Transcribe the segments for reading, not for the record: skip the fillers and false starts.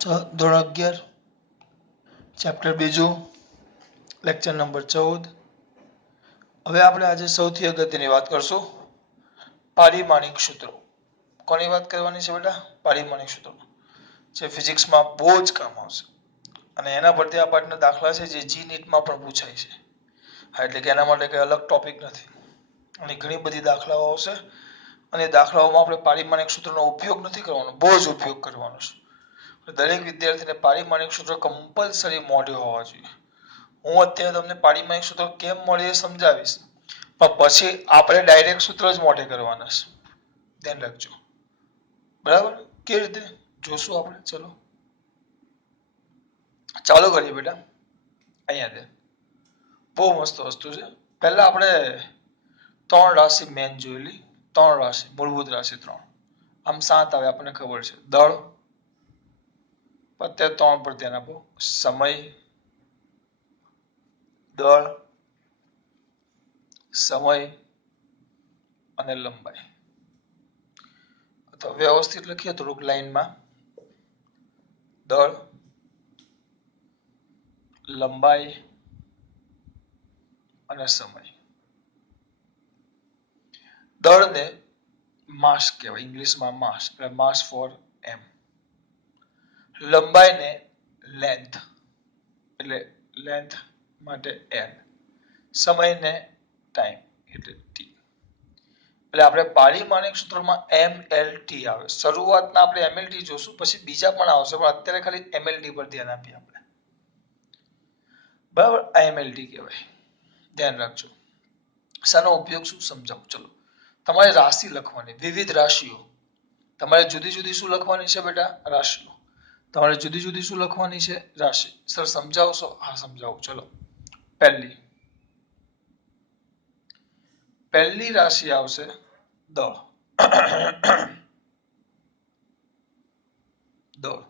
ધોરણ 11 ચેપ્ટર બીજું lecture number 14. હવે આપણે આજે સૌથી અગત્યની વાત કરશું પારિમાણિક સૂત્રો. કોની વાત કરવાની છે બેટા? પારિમાણિક સૂત્રો, જે ફિઝિક્સમાં બહુ જ કામ આવશે અને એના પરથી આ પાઠના દાખલા છે જે જી નીટમાં પણ પૂછાય છે. હા, એટલે કે એના માટે કઈ અલગ ટોપિક નથી અને ઘણી બધી દાખલાઓ આવશે અને દાખલાઓમાં આપણે પારિમાણિક સૂત્રનો ઉપયોગ નથી કરવાનો, બહુ જ ઉપયોગ કરવાનો છે. દરેક વિદ્યાર્થીને પારિમાણિક સૂત્ર કમ્પલસરી મોઢે હોવા જોઈએ. હું અત્યારે તમને પારિમાણિક સૂત્ર કેમ મળે એ સમજાવીશ, પણ પછી આપણે ડાયરેક્ટ સૂત્ર જ મોઢે કરવાના છે. ધ્યાન રાખજો, બરાબર? કેવી રીતે જોશું આપણે? ચલો ચાલુ કરીએ બેટા. અહીંયા બહુ મસ્ત વસ્તુ છે. પહેલા આપણે ત્રણ રાશિ મેન જોયેલી, ત્રણ રાશિ, મૂળભૂત રાશિ ત્રણ. આમ 7 આવે આપણને ખબર છે. દળ, અત્યારે 3 પર ધ્યાન આપો. સમય, દળ, સમય અને લંબાઈ. તો વ્યવસ્થિત લખીએ થોડુંક લાઈનમાં. દળ, લંબાઈ અને સમય. દળને માસ કહેવાય, ઇંગ્લિશમાં માસ, એટલે માસ ફોર એમ. લંબાઈને લેન્થ, એટલે લેન્થ માટે એલ. સમયને ટાઈમ, એટલે ટી. એટલે આપણે પારિમાણિક સૂત્રમાં MLT આવે. શરૂઆતમાં આપણે MLT જોશું, પછી બીજા પણ આવશે, પણ અત્યારે ખાલી MLT પર ધ્યાન આપીએ આપણે. બરાબર? આ MLT કહેવાય, ધ્યાન રાખજો. શાનો ઉપયોગ શું સમજાવું. ચલો, તમારે રાશિ લખવાની, વિવિધ રાશિઓ. તમારે જુદી જુદી શું લખવાની છે બેટા? રાશિઓ. તમારે જુદી જુદી શું લખવાની છે? રાશિ. સર સમજાવશો? હા સમજાવું. ચલો, પહેલી રાશિ આવશે દળ. દળ,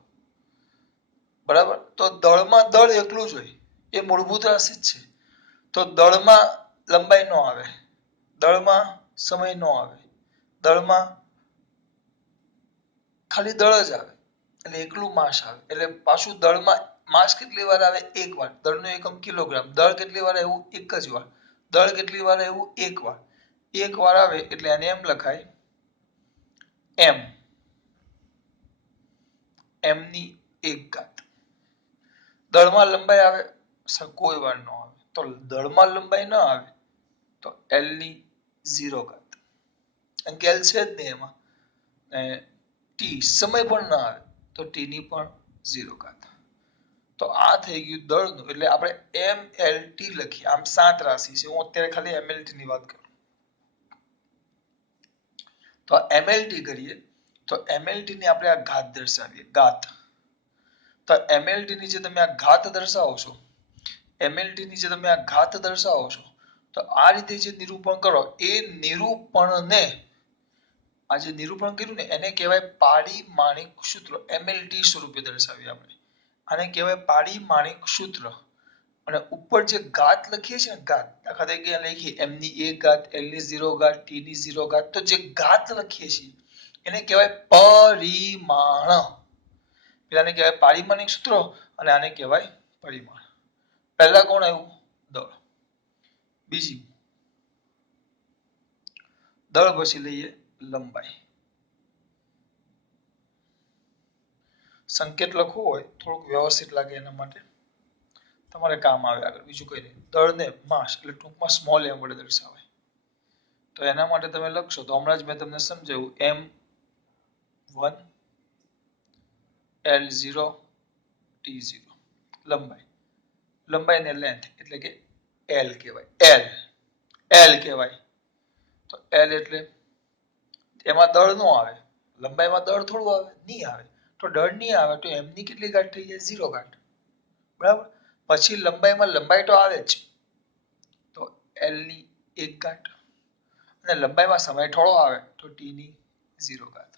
બરાબર? તો દળમાં દળ એકલું જ હોય, એ મૂળભૂત રાશિ જ છે. તો દળમાં લંબાઈ નો આવે, દળમાં સમય નો આવે, દળમાં ખાલી દળ જ આવે, એટલે એકલું માસ આવે. એટલે પાછું દળમાં માસ કેટલી વાર આવે? એક વાર. દળનો એકમ કિલોગ્રામ. દળ કેટલી વાર આવ્યું? એક જ વાર. દળ કેટલી વાર આવ્યું? એક વાર. એક વાર આવે એટલે એને એમ લખાય, એમ, એમ ની એક ઘાત. દળમાં લંબાઈ આવે? કોઈ વાર ન આવે. તો દળમાં લંબાઈ ન આવે તો એલ ની 0 ઘાત. કારણ કે એલ છે જ નહીં એમાં. ટી સમય પણ ના આવે તો ટી ની પણ 0 ઘાત. તો આ થઈ ગયું દળનું. એટલે આપણે MLT લખીએ. આમ 7 રાશિ છે, હું અત્યારે ખાલી MLT ની વાત કરું. તો MLT કરીએ તો MLT ની આપણે આ ઘાત દર્શાવીએ, ઘાત. તો MLT ની જે તમે આ ઘાત દર્શાવો છો, MLT ની જે તમે આ ઘાત દર્શાવો છો, તો આ રીતે જે નિરૂપણ કરો, એ નિરૂપણને, આ જે નિરૂપણ કર્યું ને, એને કહેવાય પારિમાણિક સૂત્ર. MLT સ્વરૂપે દર્શાવીએ આપણે. આને કહેવાય પારિમાણિક સૂત્ર. અને ઉપર જે ઘાત લખીએ છીએ ને, ઘાત, દાખલા તરીકે લખીએ m ની 1 ઘાત, l ની 0 ઘાત, t ની 0 ઘાત, તો જે ઘાત લખીએ છીએ એને કહેવાય પરિમાણ. પેલાને કહેવાય પારિમાણિક સૂત્ર અને આને કહેવાય પરિમાણ. પહેલા કોણ આવ્યું? દળ. બીજી દળ, પછી લઈએ લંબાઈ. સંકેત લખવું હોય થોડુંક વ્યવસ્થિત લાગે એના માટે તમારે કામ આવે આગળ, બીજું કઈ નહીં. દળને માસ, એટલે ટૂંકમાં સ્મોલ m વડે દર્શાવાય. તો એના માટે તમે લખશો તો હમણાં જ મેં તમને સમજાવ્યું, M1 L0 T0. લંબાઈ, લંબાઈને લેન્થ એટલે કે L કહેવાય. L કહેવાય. તો L એટલે એમાં દળ નો આવે, લંબાઈમાં દળ થોડું આવે, નહીં આવે. તો દળ નહીં આવે તો m ની કેટલી ઘાત થઈ જાય? 0 ઘાત. બરાબર? પછી લંબાઈમાં લંબાઈ તો આવે જ, તો L ની 1 ઘાત. અને લંબાઈમાં સમય થોડો આવે તો t ની 0 ઘાત.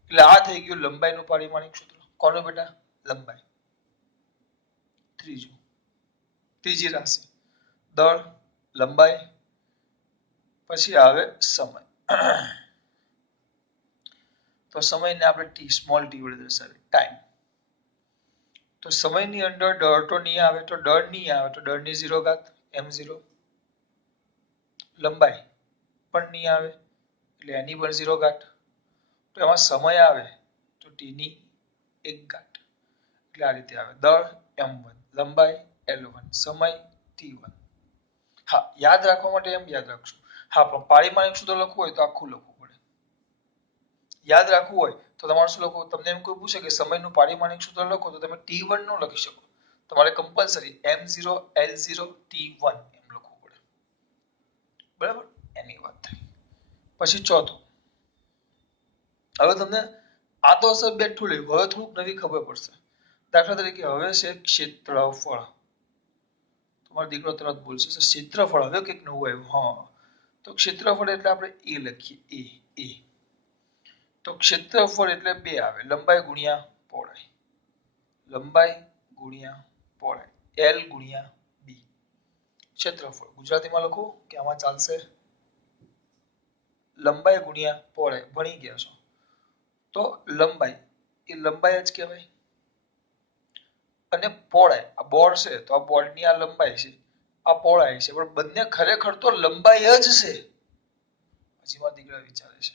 એટલે આ થઈ ગયું લંબાઈનું પારિમાણિક સૂત્ર. કોનું બેટા? લંબાઈ. ત્રીજી રાશિ દળ, લંબાઈ, પછી આવે સમય. તો સમયને આપણે ટી, સ્મોલ ટી વડે દર્શાવીએ, ટાઈમ. તો સમયની અંદર ડર તો નહીં આવે, તો ડર નહીં આવે તો ડરની 0 ઘાત m0, લંબાઈ પણ નહીં આવે એટલે એની પણ 0 ઘાત, તો એમાં સમય આવે તો t ની 1 ઘાત, એટલે આ રીતે આવે દર m1, લંબાઈ l1, સમય t1. હા, યાદ રાખવા માટે એમ યાદ રાખશું. હા, પણ પારિમાણિક સૂત્ર લખવું હોય તો આખું લખવું પડે. યાદ રાખવું હોય તો તમારે શું લખવું? તમને એમ કોઈ પૂછે કે સમયનું પારિમાણિક સૂત્ર લખો તો તમે t1 નો લખી શકો. તમારે કમ્પલસરી m0 l0 t1 એમ લખવું પડે. બરાબર? એની વાત થઈ. પછી ચોથું. હવે તમને આ તો અસર બેઠું લેવું, હવે થોડુંક નવી ખબર પડશે. દાખલા તરીકે હવે છે ક્ષેત્રફળ. તમારો દીકરો તરત બોલશે ક્ષેત્રફળ. હવે કંઈક નવું આવ્યું. હા, તો ક્ષેત્રફળ એટલે આપણે a લખીએ, a. તો ક્ષેત્રફળ એટલે 2 આવે, લંબાઈ ગુણ્યા પહોળાઈ, લંબાઈ ગુણ્યા પહોળાઈ, l ગુણ્યા b. ક્ષેત્રફળ ગુજરાતીમાં લખો કે આમાં ચાલશે? લંબાઈ ગુણ્યા પહોળાઈ. ભણી ગયા છો તો લંબાઈ એ લંબાઈ જ કહેવાય, અને પહોળાઈ આ બોર્ડ છે તો આ બોર્ડની આ લંબાઈ છે, આ પહોળાઈ છે, પણ બંને ખરેખર તો લંબાઈ જ છે. હજી મારા દીકરા વિચારે છે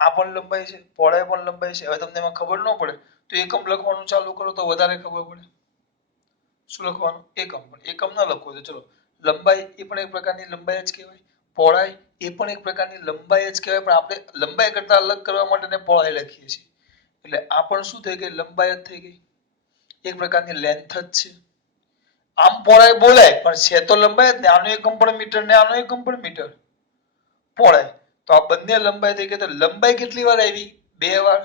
આ પણ લંબાઈ છે, પહોળાઈ પણ લંબાઈ છે. હવે તમને એમાં ખબર ન પડે તો એકમ લખવાનું ચાલુ કરો તો વધારે ખબર પડે. શું લખવાનું? એકમ. પણ એકમ ન લખો તો ચલો, લંબાઈ એ પણ એક પ્રકારની લંબાઈ જ કહેવાય, પહોળાઈ એ પણ એક પ્રકારની લંબાઈ જ કહેવાય, પણ આપણે લંબાઈ કરતા અલગ કરવા માટે ને પહોળાઈ લખીએ છીએ. એટલે આ પણ શું થઈ ગઈ? લંબાઈ જ થઈ ગઈ, એક પ્રકારની લેન્થ જ છે. આમ પહોળાઈ બોલાય પણ છે તો લંબાઈ જ ને. આનો એકમ પણ મીટર ને આનો એકમ પણ મીટર. પહોળાઈ તો આ બંને લંબાઈ થઈ ગઈ. તો લંબાઈ કેટલી વાર આવી? 2 વાર.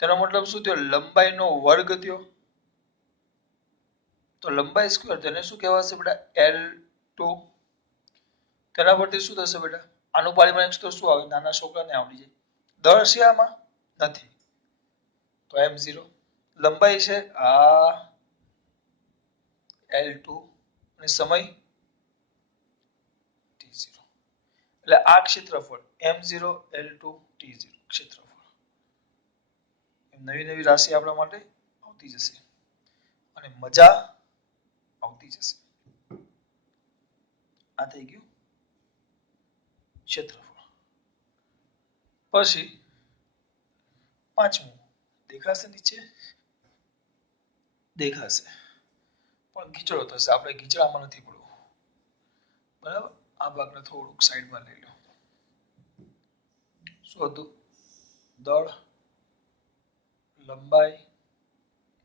તેનો મતલબ શું થયો? લંબાઈનો વર્ગ થયો. તો લંબાઈ સ્ક્વેર તેને શું કહેવાશે બેટા? L2. તેના પરથી શું થશે બેટા? આનું પારિમાણિક સૂત્ર શું આવે? નાના છોકરાને આવડી જાય. દર છે આમાં નથી તો m0. લંબાઈ છે આ L2 અને સમય t0. એટલે આ ક્ષેત્રફળ m0 l2 t0 ક્ષેત્રફળ. નવી નવી રાશિ આપણા માટે આવતી જશે અને મજા આવતી જશે. આ થઈ ગયું ક્ષેત્રફળ. પછી પાંચમું દેખાશે નીચે? દેખાશે પણ ગીચડો થશે. આપણે ગીચડામાં નથી પડવું. બરાબર? આ ભાગને થોડુંક સાઈડમાં લઈ લો. શું હતું? દળ, લંબાઈ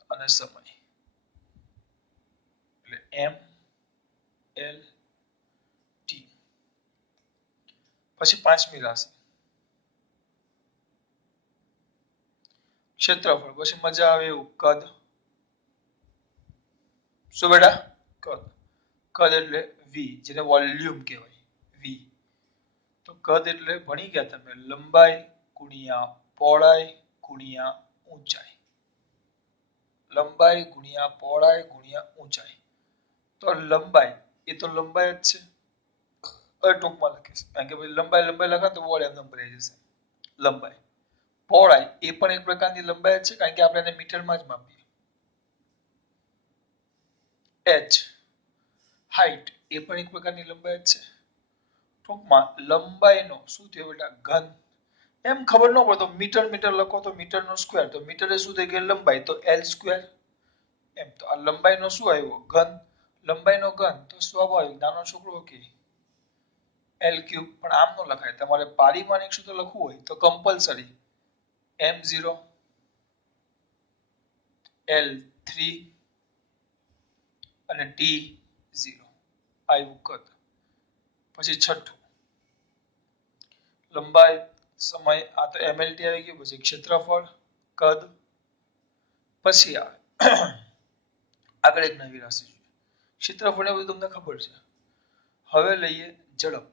અને સમય. એટલે m l t. પછી પાંચમી રાશિ ક્ષેત્રફળ. પછી મજા આવે એવું કદ. શું બેટા? કદ. કદ એટલે v, જેને વોલ્યુમ કહેવાય, v. તો કદ એટલે ભણી ગયા તમે, લંબાઈ ગુણ્યા પહોળાઈ ગુણ્યા ઊંચાઈ. લંબાઈ ગુણ્યા પહોળાઈ ગુણ્યા ઊંચાઈ. તો લંબાઈ એ તો લંબાઈ જ છે. ટૂંકમાં લખીશ કારણ કે ભાઈ લંબાઈ લખાય તો બોર્ડ એમ ભરાઈ જશે. લંબાઈ. પહોળાઈ એ પણ એક પ્રકારની લંબાઈ જ છે કારણ કે આપણે એને મીટરમાં જ માપીએ. h. હાઈટ એ પણ એક પ્રકારની લંબાઈ જ છે. ટૂંકમાં લંબાઈનો શું થયો બેટા? ઘન. એમ ખબર ન પડે તો મીટર મીટર લખો તો મીટરનો સ્ક્વેર. તો મીટર એ શું થઈ ગયું? લંબાઈ, તો l સ્ક્વેર. એમ તો આ લંબાઈનો શું આવ્યો? ઘન. લંબાઈનો ઘન તો સ્વાભાવિક નાનો છોકરો કે l3. પણ આમ નો લખાય. તમારે પારિમાણિક સૂત્ર લખવું હોય તો કમ્પલસરી m0 l3 અને t0 આવ્યું કદ. પછી છઠ્ઠું લંબાઈ, સમય, આ તો mlt આવી ગયું. પછી ક્ષેત્રફળ, કદ. પછી આવે આગળ એક નવી રાશિ જોઈએ. ક્ષેત્રફળ એ બધું તમને ખબર છે. હવે લઈએ ઝડપ.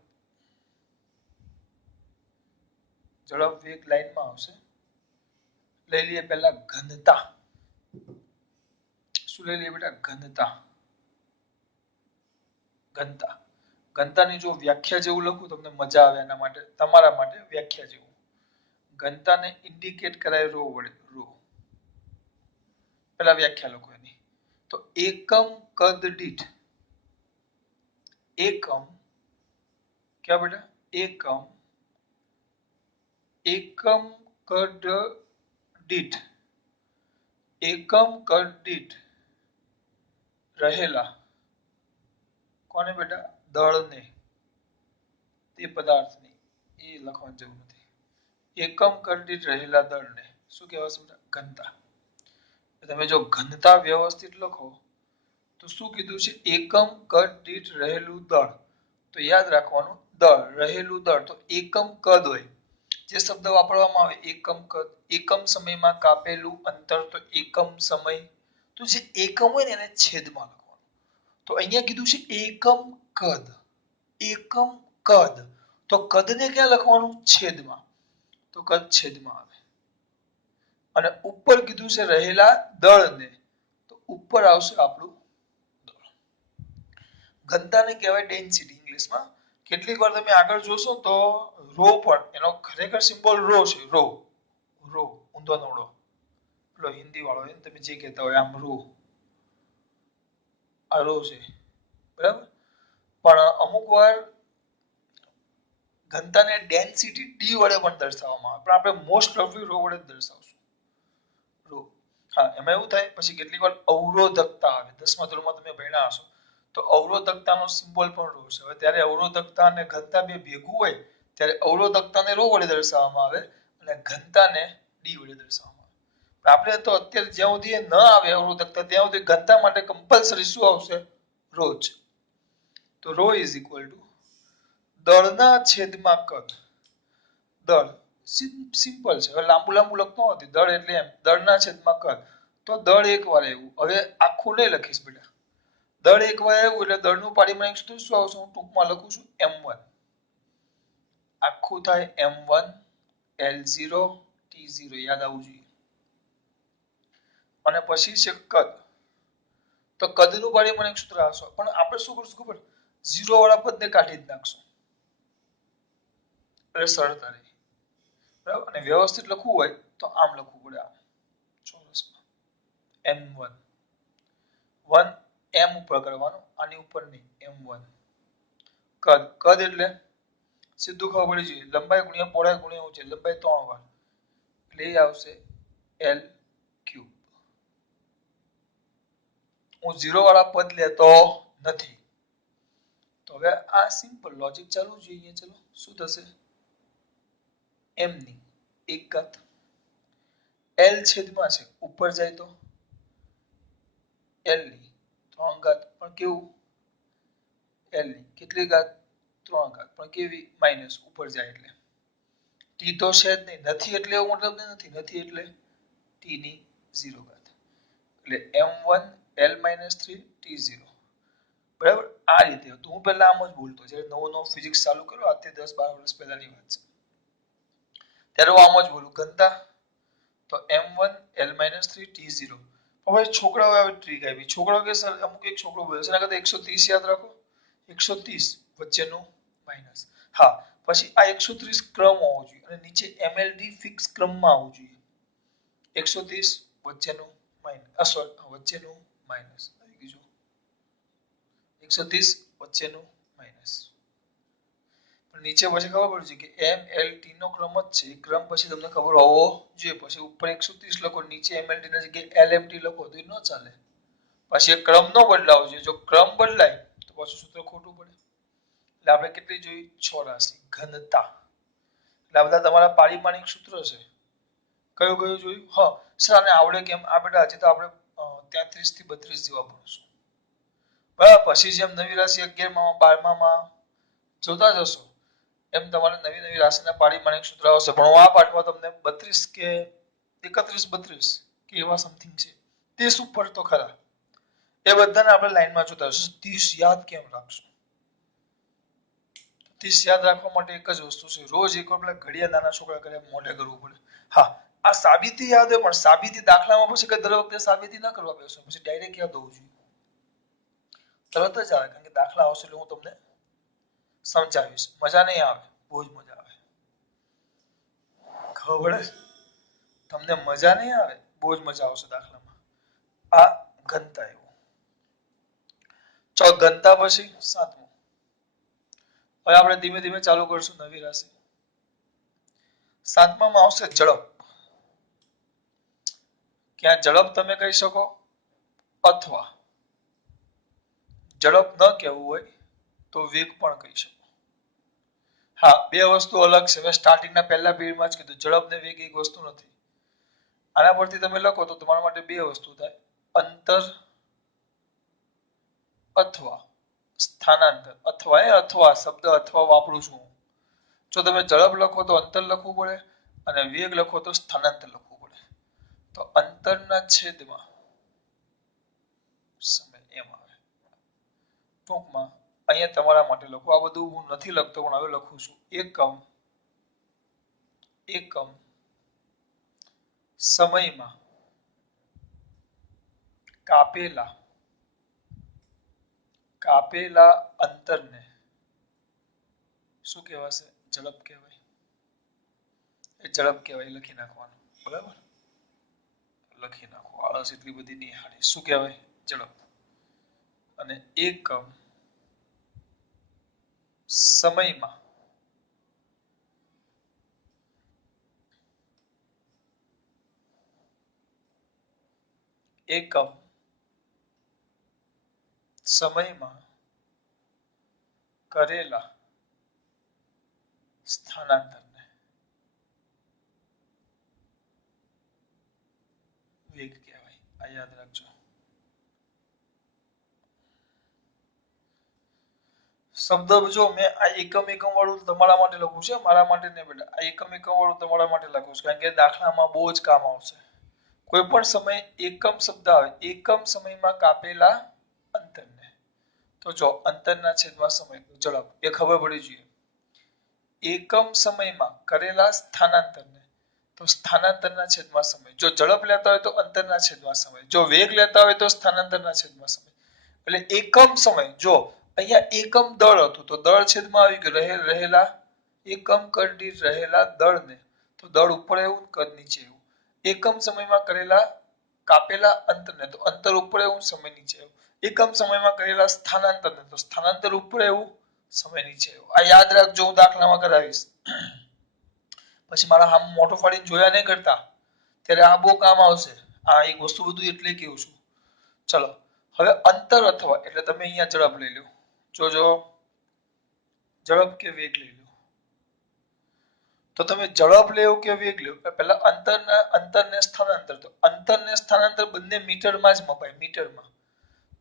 ઝડપ એક લાઈનમાં આવશે. લઈ લઈએ પહેલા ઘનતા. શું લઈ લઈએ બેટા? ઘનતા. ઘનતા. ઘનતાની જો વ્યાખ્યા જેવું લખું તમને મજા આવે એના માટે, તમારા માટે વ્યાખ્યા જેવું. ઘનતાને ઇન્ડિકેટ કરાય રો વડે. રો. પેલા વ્યાખ્યા લખો એની. તો એકમ કદ દીઠ, એકમ क्या बेटा एकम, एकम कद દીઠ, એકમ કદ દીઠ રહેલા કોને બેટા દળને, તે પદાર્થને એ લખવાની જરૂર નથી. એકમ કદ દીઠ રહેલા દળને શું કહેવાશે બેટા ઘનતા. તમે જો ઘનતા વ્યવસ્થિત લખો તો શું કીધું છે એકમ કદ દીઠ રહેલું દળ. તો યાદ રાખવાનું દળ રહેલું દળ તો એકમ કદ હોય, જે શબ્દ વાપરવામાં આવે એકમ કદ, એકમ સમયમાં કાપેલું અંતર તો એકમ સમય. તો જે એકમ હોય ને એને છેદમાં લખવાનું. તો અહીંયા કીધું છે એકમ કદ, એકમ કદ તો કદને ક્યાં લખવાનું છેદમાં, તો કદ છેદમાં આવે. અને ઉપર કીધું છે રહેલા દળને તો ઉપર આવશે આપણું દળ. ઘનતાને કહેવાય ડેન્સિટી ઇંગ્લિશમાં. કેટલીક વાર તમે આગળ જોશો તો રો પણ એનો ખરેખર સિમ્બોલ રો છે, રો રો ઊંધો નવડો પેલો હિન્દી વાળો એને તમે જે કહેતા હોય આમ રો, આ રો છે બરાબર. પણ અમુક વાર ઘનતાને ડેન્સિટી ડી વડે પણ દર્શાવવામાં આવે, પણ આપણે મોસ્ટ ઓફલી રો વડે દર્શાવશું રો. હા એમાં એવું થાય પછી કેટલીક વાર અવરોધકતા આવે, 10મા ધોરણમાં તમે ભણ્યા હશો તો અવરોધકતાનો સિમ્બોલ પણ રો છે. હવે ત્યારે અવરોધકતા અને ઘનતા બે ભેગું હોય ત્યારે અવરોધકતાને રો વડે દર્શાવવામાં આવે અને ઘનતાને ડી વડે દર્શાવવામાં આવે. આપણે તો અત્યારે જ્યાં સુધી ન આવે અવરોધકતા ત્યાં સુધી ઘનતા માટે કમ્પલસરી શું આવશે રો જ. તો રો ઇઝ ઇક્વલ ટુ દળના છેદમાં કદ. દળ સિમ્પલ છે, હવે લાંબુ લાંબુ લખતો નથી, દળ એટલે એમ દળના છેદમાં કદ. તો દળ એક વાર આવ્યું, હવે આખું નહીં લખીશ બેટા, દળ એક વાર આવ્યું એટલે દળનું પારિમાણિક સૂત્ર શું આવશે, હું ટૂંકમાં લખું છું m1, આખું થાય m1 L0 T0 યાદ આવવું જોઈએ. અને પછી છે કદ, તો કદનું પારિમાણિક સૂત્ર આવશે, પણ આપણે શું કરશું ખબર, 0 વાળા પદને કાઢી જ નાખશું એટલે સરળતા રહે બરાબર. અને વ્યવસ્થિત લખવું હોય તો આમ લખવું પડે, આમ ચોરસમાં m1 1 m ઉપર કરવાનું, આની ઉપર નહીં m1 કદ. કદ એટલે સીધું ખબર પડી જોઈએ લંબાઈ ગુણ્યા પહોળાઈ ગુણ્યા ઊંચાઈ, લંબાઈ 3 વાર એટલે એ આવશે L3. હું 0 વાળા પદ લેતો નથી. તો હવે આ સિમ્પલ લોજિક ચાલુ જોઈએ. ચલો શું થશે, m ની 1 ઘાત L છેદમાં છે ઉપર જાય તો L ની 3 ઘાત, પણ કેવું L ની કેટલી ઘાત 3 ઘાત, પણ કેવી માઈનસ ઉપર જાય એટલે. t તો છે જ નહીં, નથી એટલે એવો મતલબ નથી, નથી એટલે t ની 0 ઘાત એટલે m1 L-3 T0 બરાબર. આ રીતે તો હું પહેલા આમ જ બોલતો, જ્યારે નવો નવો ફિઝિક્સ ચાલુ કર્યો આજથી 10-12 વર્ષ પહેલાની વાત છે ત્યારે હું આમ જ બોલું ઘનતા તો m1 L-3 T0. હવે છોકરાઓ આવે ટ્રીક આવી, છોકરાઓ કે સર અમુક એક છોકરો બોલે છે એના કરતા 130 યાદ રાખો, 130 વચ્ચેનું માઈનસ. હા પછી આ 130 ક્રમ હોવો જોઈએ અને નીચે MLD ફિક્સ ક્રમમાં આવવું જોઈએ. 130 વચ્ચેનું માઈનસ, સોરી વચ્ચેનું માઈનસ આવી ગયું, 130 વચ્ચેનું માઈનસ. પણ નીચે પછી ખબર પડશે કે MLT નો ક્રમ જ છે, ક્રમ પછી તમને ખબર હોવો જોઈએ. પછી ઉપર 130 લખો, નીચે MLT ના જગ્યાએ LMT લખો તો એ ન ચાલે. પછી એ ક્રમ નો બદલાવો જોઈએ, જો ક્રમ બદલાય તો પાછું સૂત્ર ખોટું પડે. એટલે આપણે કેટલી જોઈ 84 ઘનતા. એટલે આ બધા તમારા પારિમાણિક સૂત્ર છે. કયું કયું જોયું, હા સર આને આવડે કેમ, આ બેટા હજી તો આપણે 33 થી 32 જેવા ભણશું બરાબર. પછી જેમ નવી રાશિ 11માં 12માં જોતા જશો એમ તમારે નવી નવી રાશિના પારિમાણિક સૂત્ર આવશે. પણ હું આ પાઠમાં તમને 32 કે 31 32 કે એવા સમથિંગ છે તે સુપર તો ખરા, એ બધાને આપણે લાઈનમાં જોતા જશું. 30 યાદ કેમ રાખશું, 30 યાદ રાખવા માટે એક જ વસ્તુ છે, રોજ એક વાર પેલા ઘડિયા નાના છોકરા કરે મોઢે કરવું પડે. હા આ સાબિતી યાદ હોય, પણ સાબિતી દાખલામાં પછી કે દર વખતે સાબિતી ના કરવા બેસો, પછી ડાયરેક્ટ યાદ હોવું જોઈએ, તરત જ આવે. કારણ કે દાખલા આવશે એટલે હું તમને સમજાવીશ, મજા નહીં આવે, બહુ જ મજા આવે, ખબર પડે તમને મજા નહીં આવે, બહુ જ મજા આવશે દાખલામાં. આ ઘનતા એવું. ચલો ઘનતા પછી સાતમું. હવે આપણે ધીમે ધીમે ચાલુ કરશું નવી રાશિ. સાતમામાં આવશે ઝડપ. ક્યાં ઝડપ તમે કહી શકો અથવા ઝડપ ન કહેવું હોય તો વેગ પણ કહી શકો. હા, બે વસ્તુ અલગ છે. મેં સ્ટાર્ટિંગના પહેલા પીરિયડમાં જ કીધું ઝડપ ને વેગ એક વસ્તુ નથી. આના પરથી તમે લખો તો તમારા માટે બે વસ્તુ થાય, અંતર અથવા સ્થાનાંતર. અથવા શબ્દ અથવા વાપરું છું. જો તમે ઝડપ લખો તો અંતર લખવું પડે અને વેગ લખો તો સ્થાનાંતર લખવું પડે. તો અંતરના છેદમાં સમય એમ આવે. ટૂંકમાં અહીંયા તમારા માટે લખો. આ બધું હું નથી લખતો પણ હવે લખું છું. એકમ સમયમાં કાપેલા અંતરને શું કહેવાશે? ઝડપ કહેવાય. એ ઝડપ કહેવાય લખી નાખવાનું. બરાબર, લખી નાખો. આળસ એટલી બધી નહીં હારી. શું કહેવાય? ઝડપ. અને એકમ સમયમાં કરેલા સ્થાનાંતરને વેગ કહેવાય. આ યાદ રાખજો. શબ્દ જો મેં આ એકમ વાળું તમારા માટે લખું છે, મારા માટે નહીં બેટા. આ એકમ વાળું તમારા માટે લખું છું કારણ કે દાખલામાં બહુ જ કામ આવશે. કોઈ પણ સમય એકમ શબ્દ આવે, એકમ સમયમાં કાપેલા અંતરને. તો જો અંતરના છેદમાં સમય, ઝડપ એ ખબર પડી જોઈએ. એકમ સમયમાં કરેલા સ્થાનાંતરને તો સ્થાનાંતરના છેદમાં સમય. જો ઝડપ લેતા હોય તો અંતરના છેદમાં સમય, જો વેગ લેતા હોય તો સ્થાનાંતરના છેદમાં સમય. એટલે એકમ સમય, જો અહીંયા એકમ દળ હતું તો દળ છેદમાં આવી ગયું રહેલા એકમ કદ દીઠ રહેલા દળને તો દળ ઉપર એવું કદ નીચે એવું. એકમ સમયમાં કરેલા કાપેલા અંતરને તો અંતર ઉપર એવું સમય નીચે એવું. એકમ સમયમાં કરેલા સ્થાનાંતરને તો સ્થાનાંતર ઉપર એવું સમય નીચે એવું. આ યાદ રાખજો, હું દાખલામાં કરાવીશ. પછી મારા હામ મોટો ફાડીને જોયા નહીં કરતા, ત્યારે આ બહુ કામ આવશે. આ એક વસ્તુ બધું એટલે કેવું છું. ચલો હવે અંતર અથવા એટલે તમે અહીંયા ઝડપ લઈ લો. જોજો ઝડપ કે વેગ લઈ લો. તો તમે ઝડપ લેવો કે વેગ લેવો, પહેલા અંતરને સ્થાનાંતર. તો અંતરને સ્થાનાંતર બંને મીટરમાં જ મપાય, મીટરમાં.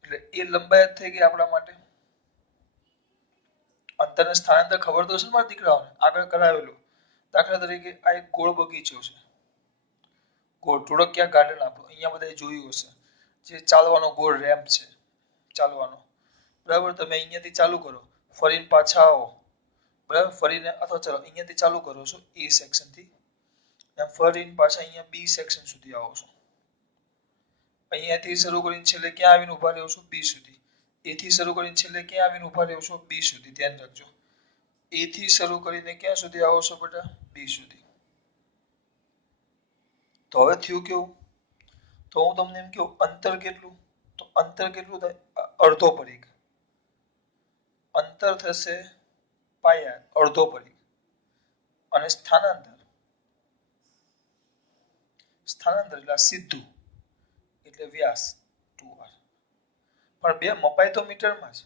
એટલે એ લંબાઈ થઈ ગઈ આપણા માટે. અંતરને સ્થાનાંતર ખબર તો છે ને મારા દીકરાઓને, આગળ કરાવેલું. દાખલા તરીકે આ એક ગોળ બગીચો છે, ગોળ ધોળકિયા ગાર્ડન આપણું અહીંયા બધાએ જોયું હશે. જે ચાલવાનો ગોળ રેમ્પ છે, ચાલવાનો. બરાબર, તમે અહીંયાથી ચાલુ કરો, ફરીને પાછા આવો. બરાબર, ફરીને અથવા ચલો અહીંયાથી ચાલુ કરો છો એ સેક્શનથી, ફરીને પાછા અહીંયા બી સેક્શન સુધી આવો છો. અહીંયાથી શરૂ કરીને છેલ્લે ક્યાં આવીને ઉભા રહ્યો છો? બી સુધી. એ થી શરૂ કરીને છેલ્લે ક્યાં આવીને ઉભા રહ્યો છો? બી સુધી. ધ્યાન રાખજો. એ થી શરૂ કરીને ક્યાં સુધી આવો છો બેટા? બી સુધી. તો હવે થયું કેવું? તો હું તમને એમ કહું અંતર કેટલું? તો અંતર કેટલું થાય? અડધો પરિઘ. અંતર થશે પાયા, અડધો પરિઘ. અને સ્થાનાંતર એટલે સીધું એટલે વ્યાસ 2r. પણ બે મપાય તો મીટરમાં જ.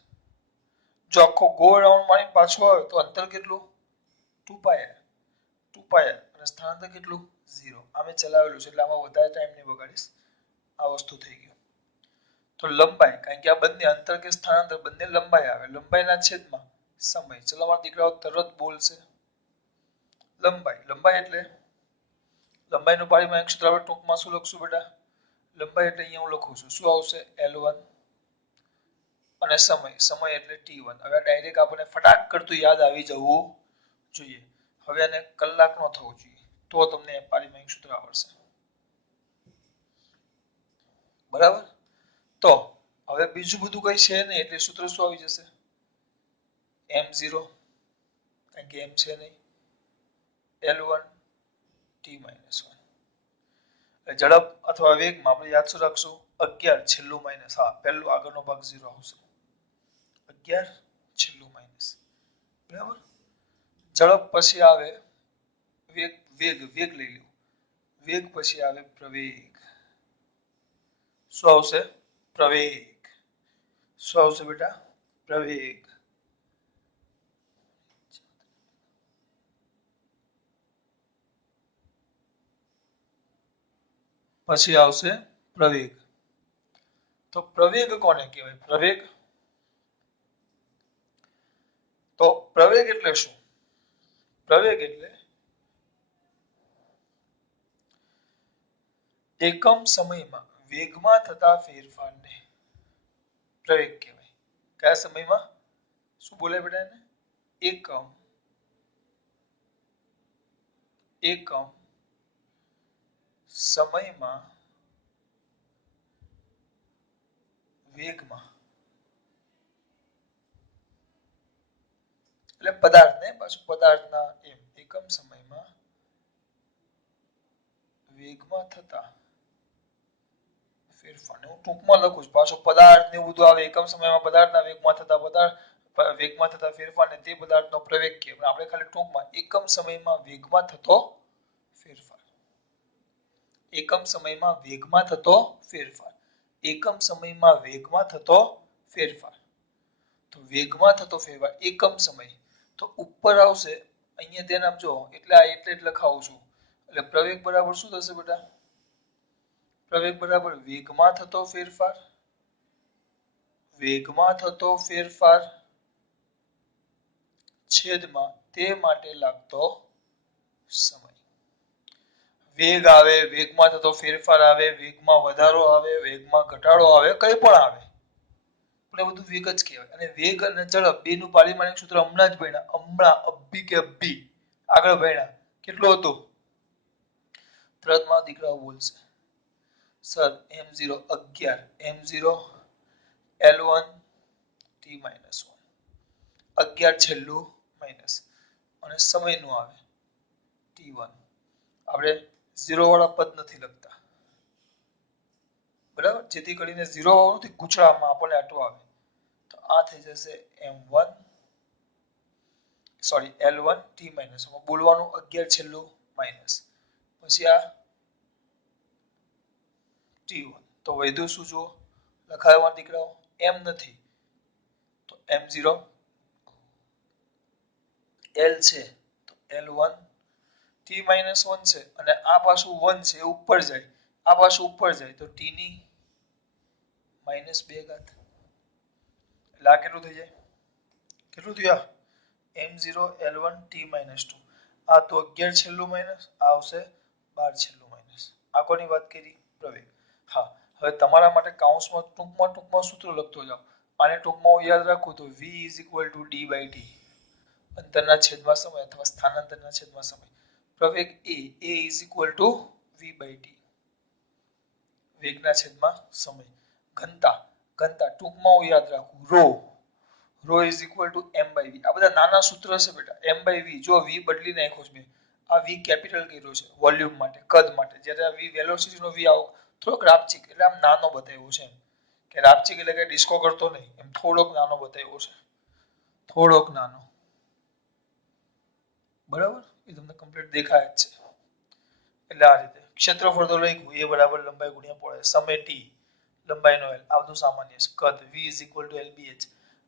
જો આખો ગોળ રાઉન્ડ મારીને પાછો આવે તો અંતર કેટલું? 2πr. અને સ્થાનાંતર કેટલું? 0. અમે ચલાવેલું છે એટલે આમાં વધારે ટાઈમ નહીં બગાડીશ. આ વસ્તુ થઈ ગયું. તો લંબાઈ, કારણ કે આ બંને અંતર કે સ્થાનાંતર બંને લંબાઈ આવે, લંબાઈના છેદમાં સમય. ચલો મારા દીકરાઓ તરત બોલશે. લંબાઈ એટલે લંબાઈનું પારિમાણિક સૂત્ર આપણે ટૂંકમાં શું લખશું બેટા? લંબાઈ એટલે અહીંયા હું લખું છું, શું આવશે? L1. અને સમય એટલે T1. હવે ડાયરેક્ટ આપણે ફટાક કરતું યાદ આવી જવું જોઈએ. હવે આને કલાક નો થવો જોઈએ તો તમને પારિમાણિક સૂત્ર આવડશે. બરાબર, તો હવે બીજું બધું કઈ છે નહીં એટલે સૂત્ર શું આવી જશે? M0, કારણ કે M છે નહીં, L1 T-1. ઝડપ અથવા વેગમાં આપણે યાદ શું રાખશું 11 છેલ્લું માઇનસ હા પહેલું આગળનો ભાગ 0 આવશે 11 છેલ્લું માઇનસ બરાબર ઝડપ પછી આવે વેગ વેગ વેગ લઈ લો વેગ પછી આવે પ્રવેગ શું આવશે પ્રવેગ શું આવશે બેટા પ્રવેગ પછી આવશે પ્રવેગ તો પ્રવેગ કોને કહેવાય પ્રવેગ તો પ્રવેગ એટલે શું પ્રવેગ એટલે એકમ સમયમાં વેગમાં થતા ફેરફારને પ્રવેગ કહેવાય કયા સમયમાં શું બોલે બેટા એને એકમ સમયમાં વેગમાં એટલે પદાર્થને પાછું પદાર્થના એકમ સમયમાં વેગમાં થતા ફેરફારને હું ટૂંકમાં લખું છું પાછું પદાર્થ ને બધું આવે એકમ સમયમાં પદાર્થના વેગમાં થતા ફેરફારને તે પદાર્થનો પ્રવેગ કહેવાય આપણે ખાલી ટૂંકમાં એકમ સમયમાં વેગમાં થતો ફેરફાર એકમ સમયમાં વેગમાં થતો ફેરફાર એકમ સમયમાં વેગમાં થતો ફેરફાર તો વેગમાં થતો ફેરફાર એકમ સમય તો ઉપર આવશે અહીંયા ધ્યાન આપજો એટલે જ લખાવું છું એટલે પ્રવેગ બરાબર શું થશે બેટા પ્રવેગ બરાબર વેગમાં થતો ફેરફાર છેદમાં તે માટે લાગતો સમય વેગ આવે વેગમાં થતો ફેરફાર આવે વેગમાં વધારો આવે વેગમાં ઘટાડો આવે કંઈ પણ આવે પણ એ બધું વેગ જ કહેવાય અને વેગ અને ઝડપ બેનું પારિમાણિક સૂત્ર હમણાં જ ભણ્યા અબ્બી કે અબ્બી આગળ ભણ્યા કેટલું હતું પ્રથમા દીકરાઓ બોલશે sir m0 11 m0 l1 t minus 1 11 છેલ્લું માઇનસ અને સમયનું આવે t1 આપણે 0 વાળા પદ નથી લખતા બરાબર જેથી કરીને 0 વાળું થી ગુચડામાં આપણને આટલું આવે તો આ થઈ જશે m1 sorry l1 t minus બોલવાનું 11 છેલ્લું માઇનસ પછી આ t1 તો વધ્યું શું જુઓ લખાયો દીકરાઓ m નથી તો m0 l છે તો l1 t minus 1 છે અને આ પાછું 1 છે ઉપર જાય આ પાછું ઉપર જાય તો t ની -2 ઘાત એટલે આ કેટલું થઈ જાય કેટલું થયું m0 l1 t minus 2 આ તો 11 છેલ્લું માઇનસ આવશે 12 છેલ્લું માઇનસ આ કોની વાત કરી પ્રવેગ હા હવે તમારા માટે કૌંસમાં ટૂંકમાં સૂત્ર લખતો જાઓ આને ટૂંકમાં યાદ રાખું તો v d/t અંતરના છેદમાં સમય અથવા સ્થાનાંતરના છેદમાં સમય પ્રવેગ a v/t વેગના છેદમાં સમય ઘનતા ટૂંકમાં હું યાદ રાખું ρ m/v આ બધા નાના સૂત્ર છે બેટા m/v જો v બદલી નાખ્યો છે આ v કેપિટલ કર્યો છે વોલ્યુમ માટે કદ માટે જ્યારે આ v વેલોસિટી નો v આવો થોડોક રાપચીક એટલે આમ નાનો બતાવ્યો છે કે રાપચીક એટલે કે ડિસ્કો કરતો નહીં એમ થોડોક નાનો બતાવ્યો છે થોડોક નાનો બરાબર એ તમને કમ્પ્લીટ દેખાય જ છે એટલે આ રીતે ક્ષેત્રફળ તો લખ્યું a બરાબર લંબાઈ ગુણ્યા પહોળાઈ સમય t લંબાઈનો l આ બધું સામાન્ય છે કદ v lbh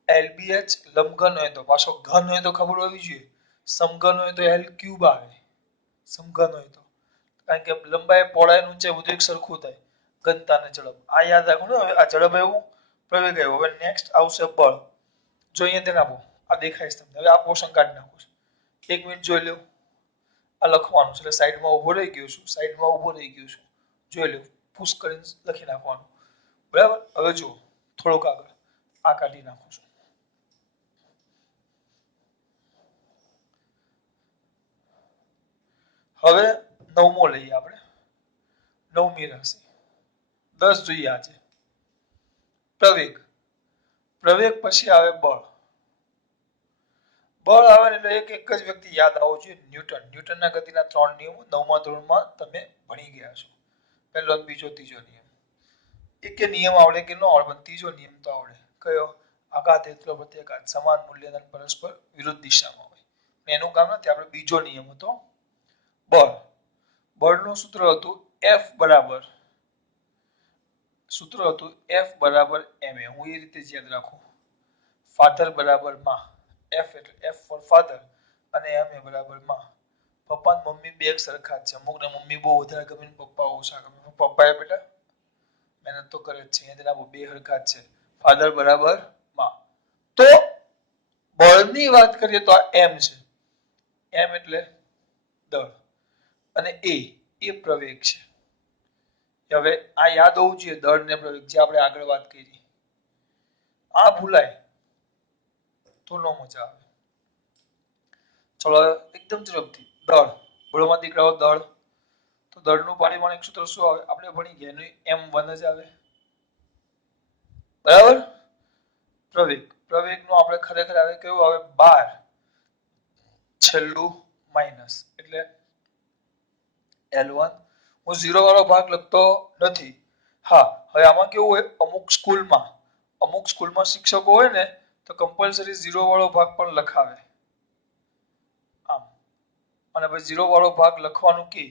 lbh લંબઘન હોય તો પાછો ઘન હોય તો ખબર હોવી જોઈએ સમઘન હોય તો l ક્યુબ આવે સમઘન હોય તો કારણ કે લંબાઈ પહોળાઈ ઊંચાઈ બધું એક સરખું થાય ઘનતા અને ઝડપ આ યાદ રાખો હવે આ ઝડપ આવ્યું પ્રવેગ આવ્યો હવે નેક્સ્ટ આવશે બળ જો અહીંયા ધ્યાન આપો આ દેખાય છે તમને હવે આ પોર્શન કાઢી નાખો એક મિનિટ જોઈ લો આ લખવાનું છે એટલે સાઈડમાં ઊભો રહી ગયો છું જોઈ લો પુશ કરીને લખી નાખવાનું બરાબર હવે જો થોડુંક આગળ આ કાઢી નાખું છું હવે નવમો લઈએ આપણે નવમી રાશિ 10 જોઈએ આજે પ્રવેગ પછી આવે બળ આવે એટલે એક જ વ્યક્તિ યાદ આવવો જોઈએ ન્યૂટનના ગતિના 3 નિયમો 9મા ધોરણમાં તમે ભણી ગયા છો પહેલો બીજો ત્રીજો નિયમ. એક નિયમ આવડે કે ન આવડે પણ ત્રીજો નિયમ તો આવડે. કયો? આઘાત એટલો પ્રત્યાઘાત સમાન મૂલ્યના પરસ્પર વિરુદ્ધ દિશામાં હોય. એનું કામ નથી. આપણે બીજો નિયમ હતો બળ. બળનું સૂત્ર હતું F બરાબર ma. હું એ રીતે જ યાદ રાખું. ફાધર બરાબર માં. F એટલે F ફોર ફાધર અને ma બરાબર માં. પપ્પા અને મમ્મી બે એક સરખા જ છે. અમુકને મમ્મી બહુ વધારે ગમે ને પપ્પા ઓછા ગમે. પપ્પા એ બેટા મહેનત તો કરે જ છે. અહીંયા બે સરખા જ છે. ફાધર બરાબર માં. તો બળની વાત કરીએ તો આ m છે. m એટલે દળ અને એ પ્રવેગ છે. હવે આ યાદ હોવું જોઈએ દળ ને પ્રવેગ જે આપણે આગળ વાત કરી. આ ભૂલાય તો નો મજા આવે. ચલો એકદમ ઝડપથી દળ. બળમાં દીકરાઓ દળ. તો દળનું પારિમાણિક સૂત્ર શું આવે? આપણે ભણી ગયા એનું m1 જ આવે. બરાબર? પ્રવેગનું આપણે ખરેખર આવે કેવું આવે? 12 છેલ્લું માઇનસ એટલે L1. હું 0 વાળો ભાગ લખતો નથી. હા, હવે આમાં કેવું હોય? અમુક સ્કૂલમાં શિક્ષકો હોય ને તો કમ્પલસરી 0 વાળો ભાગ પણ લખાવે. આમ અને પછી 0 વાળો ભાગ લખવાનું કે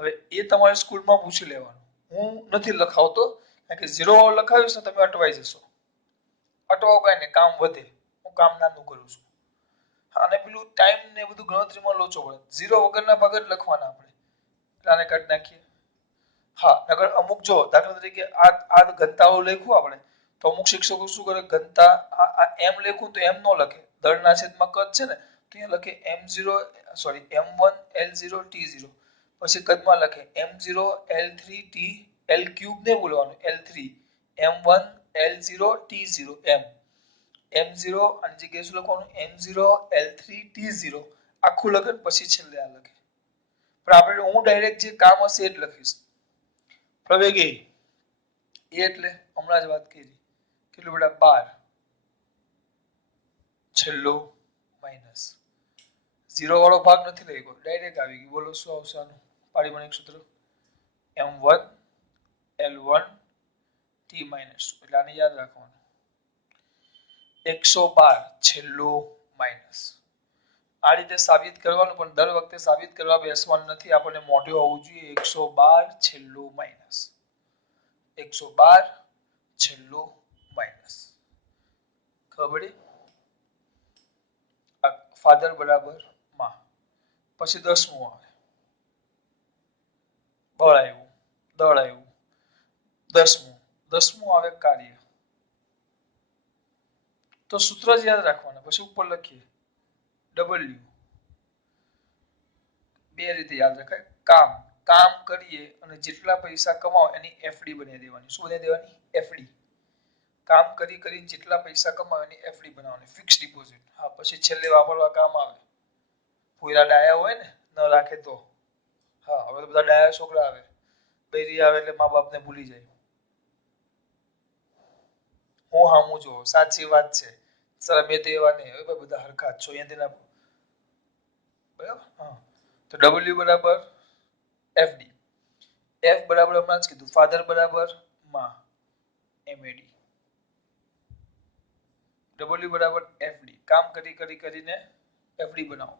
હવે એ તમારી સ્કૂલમાં પૂછી લેવાનું. હું નથી લખાવતો કારણ કે 0 વાળો લખાવીશ ને તમે અટવાઈ જશો. અટવાવ કાંઈ નહીં, કામ વધે. હું કામ નાનું કરું છું. અને પેલું ટાઈમ ને બધું ગણતરીમાં લોચો પડે. 0 વગરના ભાગ જ લખવાના આપણે. આને કાઢી નાખીએ. હા, નગર અમુક જો દાખલા તરીકે આ ઘનતાઓ લખ્યું આપણે તો અમુક શિક્ષકો શું કરે? ઘનતા આ એમ લખ્યું તો એમ નો લખે. દળના છેદમાં કદ છે ને તો અહીંયા લખે m1 L0 T0. પછી કદમાં લખે m0 L3 T L3 ને બોલવાનું L3 m1 L0 T0 m0 આની જગ્યાએ શું લખવાનું? m0 L3 T0 આખું લખે પછી છેલ્લે આ લખે. પણ આપણે હું ડાયરેક્ટ જે કામ હશે એ જ લખીશ. પ્રવેગ એ એટલે હમણાં જ વાત કરી કેટલું બેટા? 12 છેલ્લો માઇનસ 0 વાળો ભાગ નથી લખ્યો, ડાયરેક્ટ આવી ગયું. બોલો શું આવશે આનું પારિમાણિક સૂત્ર? m1 L1 T minus. એટલે આને યાદ રાખવાનું 112 છેલ્લો માઇનસ. આ રીતે સાબિત કરવાનું, પણ દર વખતે સાબિત કરવા બેસવાનું નથી. આપણને મોઢે હોવું જોઈએ 112 છેલ્લું માઇનસ. 112 છેલ્લું માઇનસ. ખબર પડી? ફાધર બરાબર માં. પછી 10મું આવે બળ આવ્યું, દળ આવ્યું. 10મું આવે કાર્ય. તો સૂત્ર જ યાદ રાખવાના. પછી ઉપર લખીએ W. બે રીતે યાદ રખાય. કામ કરીએ અને જેટલા પૈસા કમાઓ એની એફડી બનાવી દેવાની. શું બનાવી દેવાની? એફડી. કામ કરી જેટલા પૈસા કમાઓ એની એફડી બનાવવાની, ફિક્સ ડિપોઝિટ. હા, પછી છેલ્લે વાપરવા કામ આવે. પૂરા ડાયા હોય ને ન રાખે તો. હા, હવે તો બધા ડાયા છોકરા આવે. બૈરી આવે એટલે મા બાપને ભૂલી જાય. હું હામું જો સાચી વાત છે. સર બે તો એવા નહીં. હવે બધા હરખા છો અહીંયાથી ના. બરાબર? હા. તો W બરાબર FD. F બરાબર હમણાં જ કીધું ફાધર બરાબર માં MAD. W બરાબર FD. કામ કરીને FD બનાવો.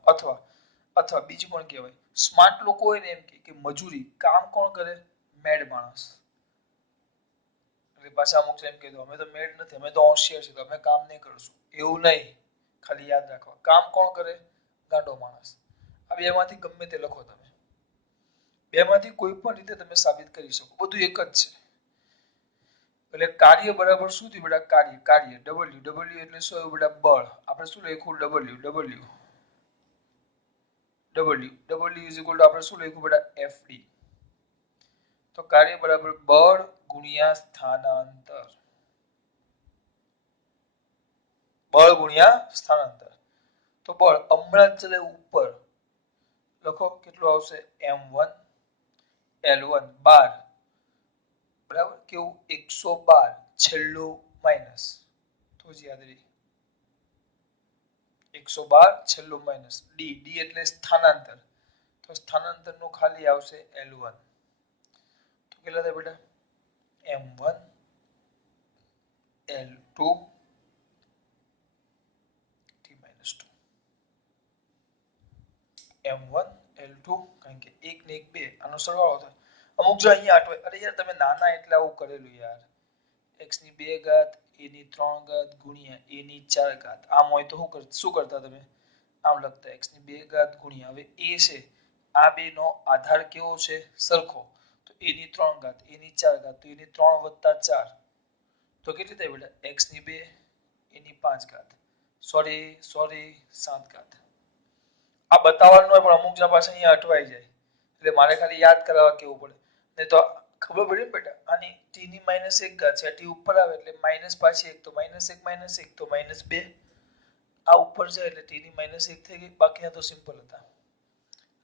અથવા બીજું પણ કહેવાય સ્માર્ટ લોકો હોય ને એમ કે મજૂરી કામ કોણ કરે? મેડ માણસ. એટલે પાછા અમુક એમ કીધું અમે તો મેડ નથી, અમે તો હોશિયાર છીએ, અમે કામ નહીં કરશું. એવું નહીં, ખાલી યાદ રાખો કામ કોણ કરે? ગાંડો માણસ. આ બેમાંથી ગમે તે લખો તમે. બેમાંથી કોઈ પણ રીતે તમે સાબિત કરી શકો. બધું એક જ છે. એટલે કાર્ય બરાબર શું થયું બેટા? કાર્ય W એટલે શું આવ્યું બેટા? બળ. આપણે શું લખ્યું? W is equal to આપણે શું લખ્યું બેટા? FD. તો કાર્ય બરાબર બળ ગુણ્યા સ્થાનાંતર. બળ ગુણ્યા સ્થાનાંતર. તો બળ હમણાં ચલે ઉપર લખો કેટલું આવશે? m1 L1 12 બરાબર કેવું? 112 છેલ્લું માઇનસ. તો જ યાદ રહી 112 છેલ્લું માઇનસ. D એટલે સ્થાનાંતર. તો સ્થાનાંતર નું ખાલી આવશે L1. તો કેટલા થાય બેટા m1 l2 t - 2 m1 l2 કારણ કે 1 ને 1 2 આનો સરવાળો થાય અમુક જો અહીંયા અટવાય અરે યાર તમે નાના એટલે આવું કરેલું યાર x ની 2 ઘાત a ની 3 ઘાત ગુણ્યા a ની 4 ઘાત આમ હોય તો શું કરતા તમે આમ લખતા x ની 2 ઘાત ગુણ્યા હવે a છે આ બે નો આધાર કેવો છે સરખો તો a ની 3 ઘાત a ની 4 ઘાત તો a ની 3 + 4 તો કેટલી થાય બેટા x ની 2 a ની 5 ઘાત સોરી 7 ઘાત આ બતાવવાનું હોય પણ અમુક જણા પાસે અહીંયા અટવાઈ જાય એટલે મારે ખાલી યાદ કરાવવા કેવું પડે નહીં તો ખબર પડી ને બેટા આની t ની -1 ઘાત છે t ઉપર આવે એટલે માઈનસ પાછી 1 તો -1 તો -2 આ ઉપર જાય એટલે t ની -1 થઈ ગઈ બાકી આ તો સિમ્પલ હતા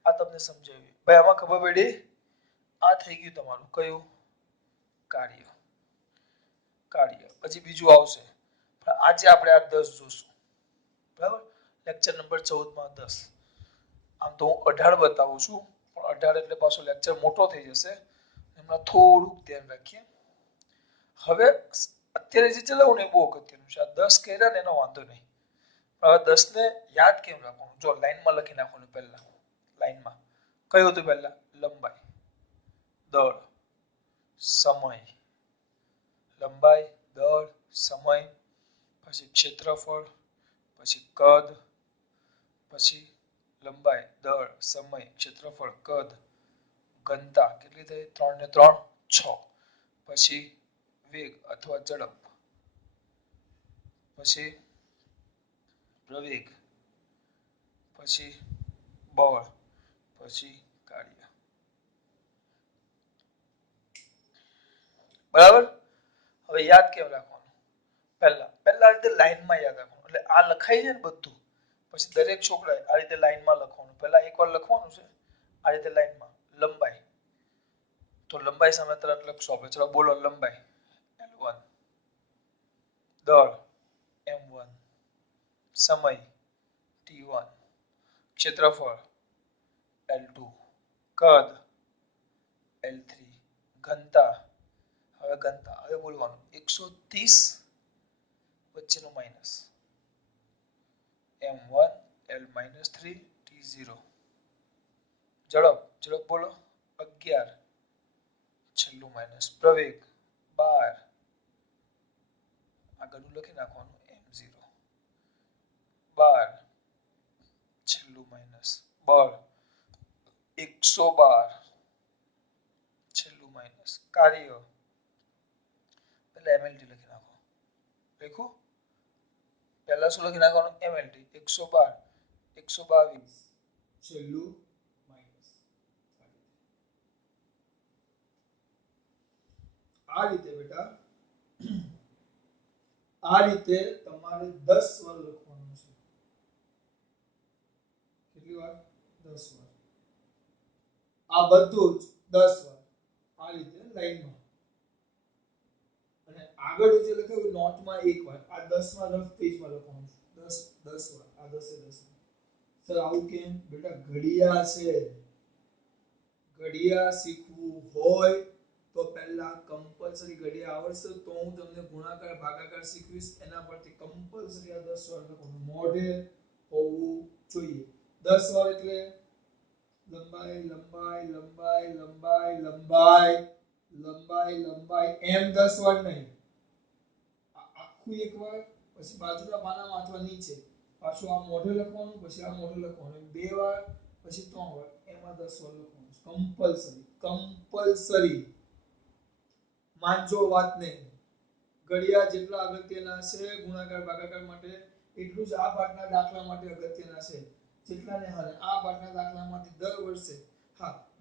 આ તમને સમજાવ્યું ભાઈ આમાં ખબર પડી આ થઈ ગયું તમારું કયું કાર્ય પછી બીજું આવશે પણ આજે આપણે આ 10 જોશું બરાબર લેક્ચર નંબર 14 માં 10 આમ તો હું 18 બતાવું છું પણ 18 એટલે પાછો લેક્ચર મોટો થઈ જશે એમાં થોડુંક ધ્યાન રાખીએ હવે અત્યારે જે ચલાવું ને બહુ અગત્યનું છે આ 10 કર્યા ને એનો વાંધો નહીં હવે 10 ને યાદ કેમ રાખવાનું જો લાઈનમાં લખી નાખવાનું પહેલા લાઈનમાં કયું હતું પહેલા લંબાઈ દળ સમય લંબાઈ દળ સમય પછી ક્ષેત્રફળ પછી કદ પછી લંબાઈ દળ સમય ક્ષેત્રફળ કદ ઘનતા કેટલી થઈ 3 ને 3 6 પછી વેગ અથવા ઝડપ પછી પ્રવેગ પછી બળ પછી કાર્ય બરાબર હવે યાદ કેમ રાખવાનું પહેલા રીતે લાઈનમાં યાદ રાખવાનું એટલે આ લખાઈ જાય ને બધું પછી દરેક છોકરાએ આ રીતે લાઈનમાં લખવાનું પહેલા એકવાર લખવાનું છે આ રીતે લાઈનમાં લંબાઈ તો લંબાઈ સામે તરત લખશો આપણે ચલો બોલો લંબાઈ l1 દળ m1 સમય t1 ક્ષેત્રફળ l2 કદ l3 ઘનતા હવે બોલવાનું 130 વચ્ચેનું માઈનસ m1 l-3 t0 ઝડપ બોલો 11 છેલ્લું માઈનસ પ્રવેગ 12 આગળનું લખી નાખવાનું m0 12 છેલ્લું માઈનસ બળ 112 છેલ્લું માઈનસ કાર્ય પહેલા mlt લખી નાખો લખ્યું પહેલા શું લખી નાખવાનું mlt 112 122 છેલ્લું માઈનસ આ રીતે બેટા આ રીતે તમારે 10 વાર લખવાનું છે કેટલી વાર 10 વાર આ બધું જ 10 વાર આ રીતે લાઈનમાં અને આગળ જે લખ્યું નોટમાં એક વાર આ 10 માં રફ પેજમાં લખવાનું છે 10 વાર આ 10 એ 10 સર આવું કેમ બેટા ઘડિયા છે ઘડિયા શીખવું હોય તો પહેલા કમ્પલસરી ઘડિયા આવડશે તો હું તમને ગુણાકાર ભાગાકાર શીખવીશ એના પરથી કમ્પલસરી આ 10 વાર લખવાનું મોઢે હોવું જોઈએ 10 વાર એટલે લંબાઈ લંબાઈ લંબાઈ લંબાઈ લંબાઈ લંબાઈ લંબાઈ એમ 10 વાર નહીં આખું એક વાર પછી બાજુના પાનામાં અથવા નીચે પાછું આ મોઢે લખવાનું પછી આ મોઢે લખવાનું બે વાર પછી 3 વાર એમાં 10 વાર લખવાનું કમ્પલસરી માનજો વાત નહીં ઘડિયા જેટલા અગત્યના છે ગુણાકાર ભાગાકાર માટે એટલું જ આ પાઠના દાખલા માટે અગત્યના છે જેટલા ને હાલે આ પાઠના દાખલા માટે દર વર્ષે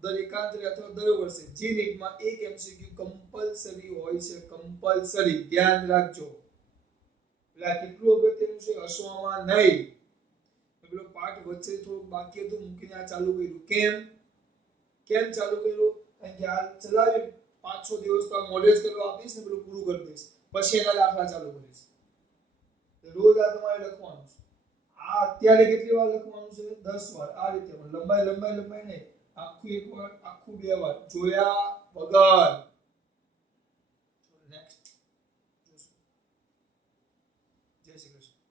દર એકાંતરે અથવા દર વર્ષે જે નીટમાં એક એમસીક્યુ કમ્પલસરી હોય છે કમ્પલસરી ધ્યાન રાખજો એટલે કેટલું અગત્યનું છે હસવામાં નહીં પેલો પાઠ વચ્ચે થોડું બાકી હતું મૂકીને આ ચાલુ કર્યું કેમ ચાલુ કર્યું કારણ કે આ ચલાવી 5-6 દિવસ તો આ મોડેલ કરવા આપીશ ને પેલું પૂરું કરી દઈશ પછી એના દાખલા ચાલુ કરીશ રોજ આ તમારે લખવાનું છે આ અત્યારે કેટલી વાર લખવાનું છે 10 વાર આ રીતે લંબાઈ લંબાઈ લંબાઈ નહીં આખું એક વાર, આખું બે વાર, જોયા વગર. નેક્સ્ટ જય શ્રી કૃષ્ણ.